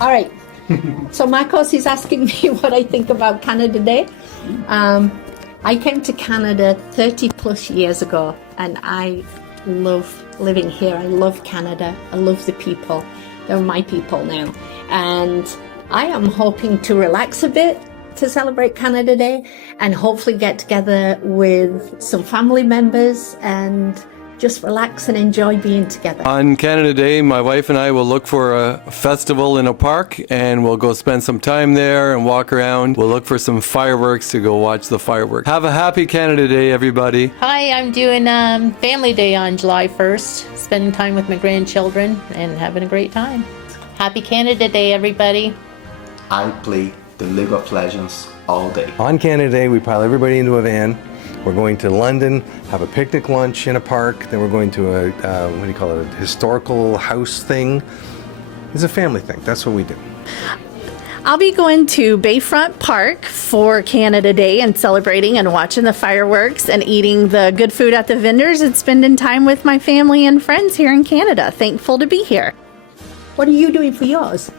All right. So Marcos is asking me what I think about Canada Day. I came to Canada 30 plus years ago, and I love living here. I love Canada. I love the people. They're my people now. And I am hoping to relax a bit to celebrate Canada Day and hopefully get together with some family members and just relax and enjoy being together. On Canada Day, my wife and I will look for a festival in a park, and we'll go spend some time there and walk around. We'll look for some fireworks to go watch the fireworks. Have a happy Canada Day, everybody. Hi, I'm doing Family Day on July 1st, spending time with my grandchildren and having a great time. Happy Canada Day, everybody. I play the League of Legends all day. On Canada Day, we pile everybody into a van. We're going to London, have a picnic lunch in a park. Then we're going to a, what do you call it, a historical house thing. It's a family thing. That's what we do. I'll be going to Bayfront Park for Canada Day and celebrating and watching the fireworks and eating the good food at the vendors and spending time with my family and friends here in Canada. Thankful to be here. What are you doing for yours?